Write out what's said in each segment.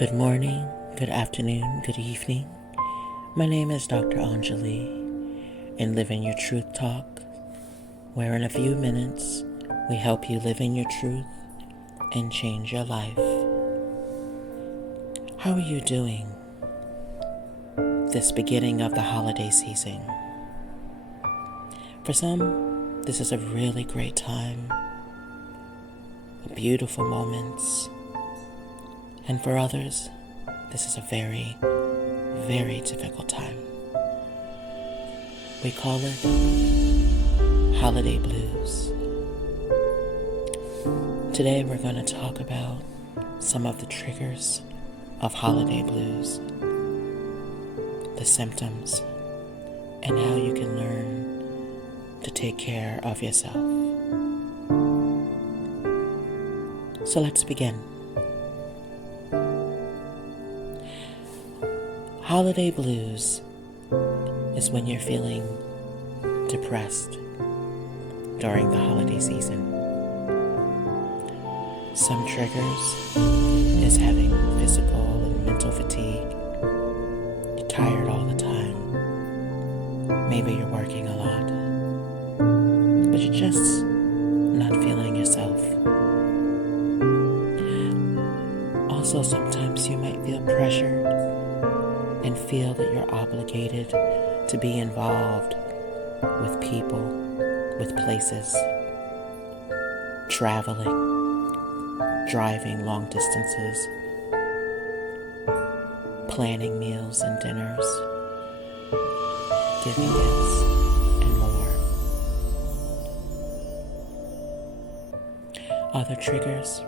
Good morning, good afternoon, good evening. My name is Dr. Anjali, and Live in Your Truth Talk, where in a few minutes we help you live in your truth and change your life. How are you doing this beginning of the holiday season? For some, this is a really great time, beautiful moments. And for others, this is a very, very difficult time. We call it holiday blues. Today we're going to talk about some of the triggers of holiday blues, the symptoms, and how you can learn to take care of yourself. So let's begin. Holiday blues is when you're feeling depressed during the holiday season. Some triggers is having physical and mental fatigue. You're tired all the time. Maybe you're working a lot, but you're just not feeling yourself. Also, sometimes you might feel pressured and feel that you're obligated to be involved with people, with places, traveling, driving long distances, planning meals and dinners, giving gifts, and more. Other triggers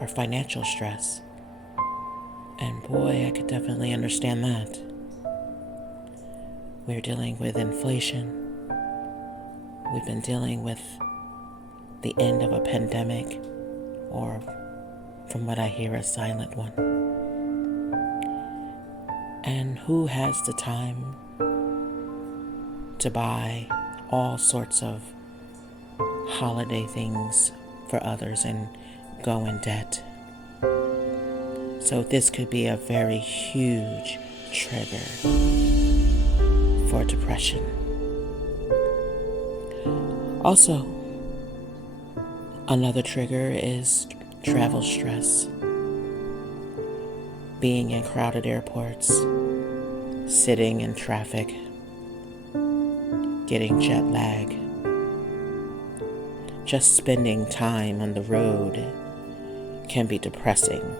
are financial stress. And boy, I could definitely understand that. We're dealing with inflation. We've been dealing with the end of a pandemic, or from what I hear, a silent one. And who has the time to buy all sorts of holiday things for others and go in debt? So this could be a very huge trigger for depression. Also, another trigger is travel stress. Being in crowded airports, sitting in traffic, getting jet lag, just spending time on the road can be depressing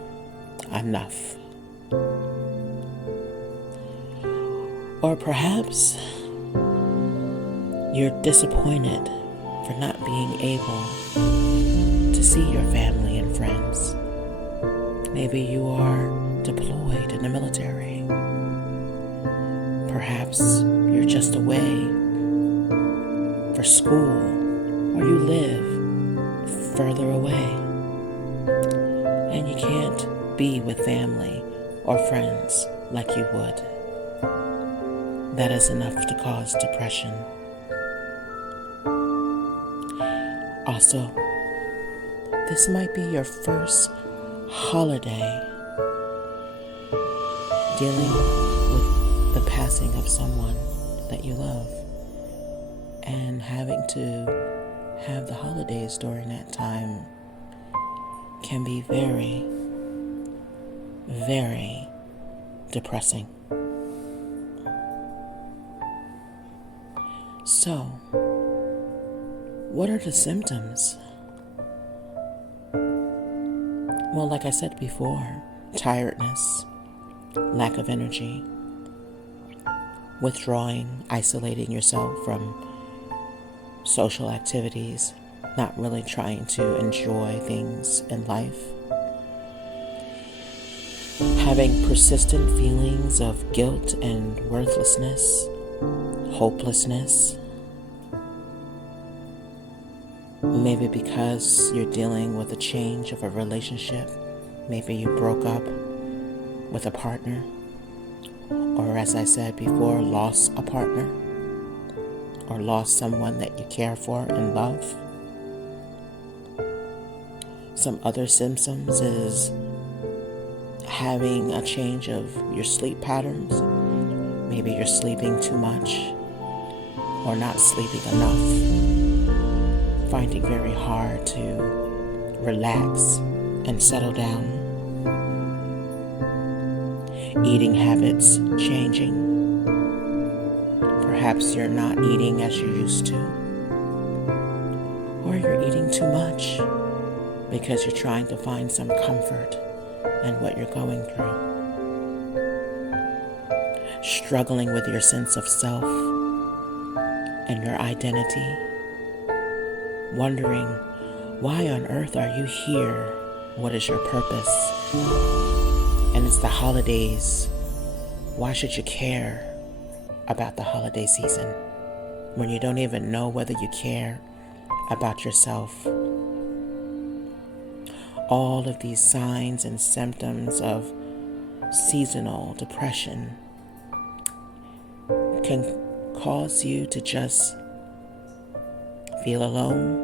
enough. Or perhaps you're disappointed for not being able to see your family and friends. Maybe you are deployed in the military. Perhaps you're just away for school, or you live further away and you can't be with family or friends like you would. That is enough to cause depression. Also, this might be your first holiday dealing with the passing of someone that you love, and having to have the holidays during that time can be very, very depressing. So, what are the symptoms? Well, like I said before, tiredness, lack of energy, withdrawing, isolating yourself from social activities, not really trying to enjoy things in life, having persistent feelings of guilt and worthlessness, hopelessness. Maybe because you're dealing with a change of a relationship. Maybe you broke up with a partner, or as I said before, lost a partner, or lost someone that you care for and love. Some other symptoms is having a change of your sleep patterns. Maybe you're sleeping too much or not sleeping enough, finding very hard to relax and settle down. Eating habits changing. Perhaps you're not eating as you used to, or you're eating too much because you're trying to find some comfort in what you're going through. Struggling with your sense of self and your identity. Wondering, why on earth are you here? What is your purpose? And it's the holidays. Why should you care about the holiday season when you don't even know whether you care about yourself? All of these signs and symptoms of seasonal depression can cause you to just feel alone,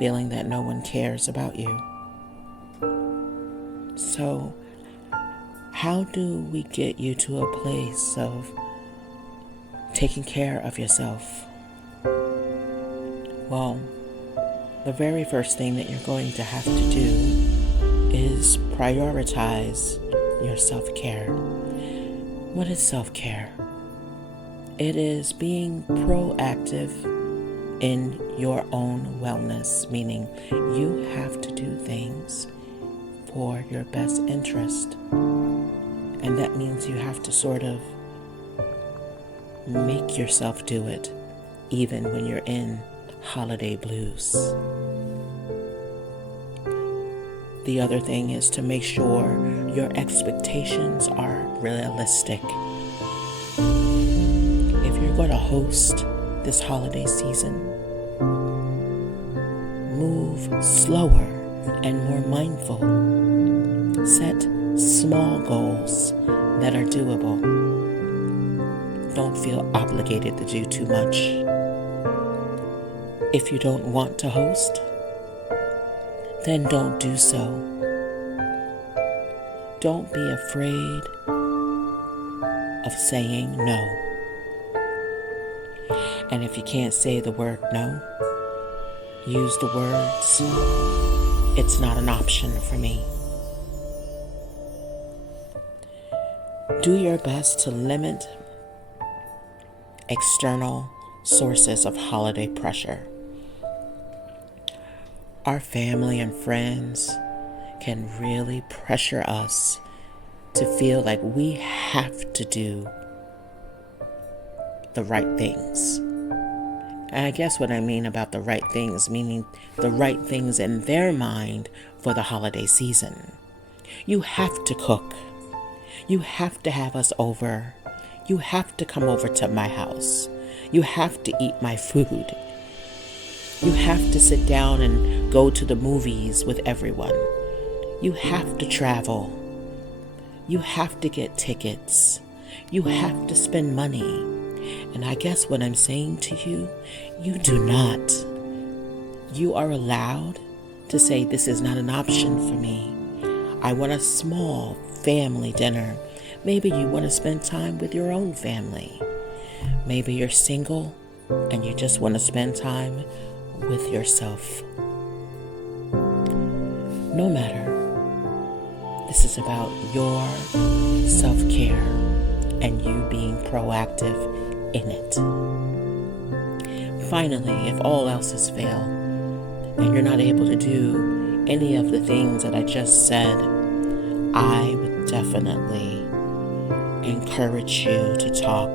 feeling that no one cares about you. So, how do we get you to a place of taking care of yourself? Well, the very first thing that you're going to have to do is prioritize your self-care. What is self-care? It is being proactive in your own wellness, meaning you have to do things for your best interest. And that means you have to sort of make yourself do it, even when you're in holiday blues. The other thing is to make sure your expectations are realistic. If you're going to host this holiday season, move slower and more mindful. Set small goals that are doable. Don't feel obligated to do too much. If you don't want to host, then don't do so. Don't be afraid of saying no. And if you can't say the word no, use the words, "It's not an option for me." Do your best to limit external sources of holiday pressure. Our family and friends can really pressure us to feel like we have to do the right things. And I guess what I mean about the right things, meaning the right things in their mind for the holiday season. You have to cook. You have to have us over. You have to come over to my house. You have to eat my food. You have to sit down and go to the movies with everyone. You have to travel. You have to get tickets. You have to spend money. And I guess what I'm saying to you, you do not. You are allowed to say, this is not an option for me. I want a small family dinner. Maybe you want to spend time with your own family. Maybe you're single and you just want to spend time with yourself. No matter. This is about your self-care and you being proactive in it. Finally, if all else has failed and you're not able to do any of the things that I just said, I would definitely encourage you to talk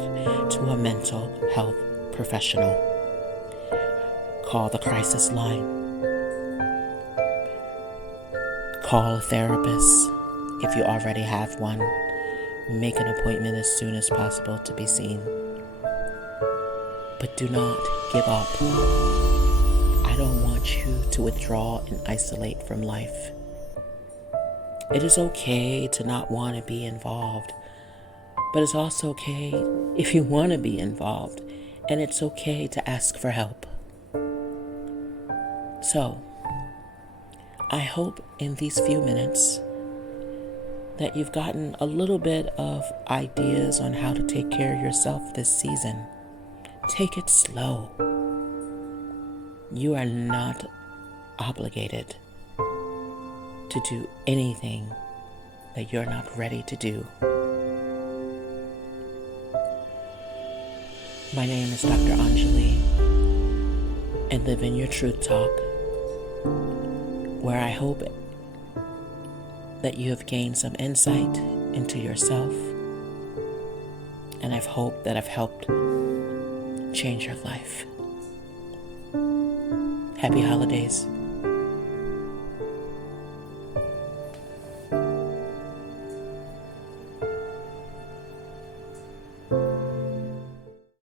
to a mental health professional. Call the crisis line. Call a therapist if you already have one. Make an appointment as soon as possible to be seen. But do not give up. I don't want you to withdraw and isolate from life. It is okay to not want to be involved, but it's also okay if you want to be involved, and it's okay to ask for help. So, I hope in these few minutes that you've gotten a little bit of ideas on how to take care of yourself this season. Take it slow. You are not obligated to do anything that you're not ready to do. My name is Dr. Anjali, and Live in Your Truth Talk, where I hope that you have gained some insight into yourself, and I've hoped that I've helped change your life. Happy holidays.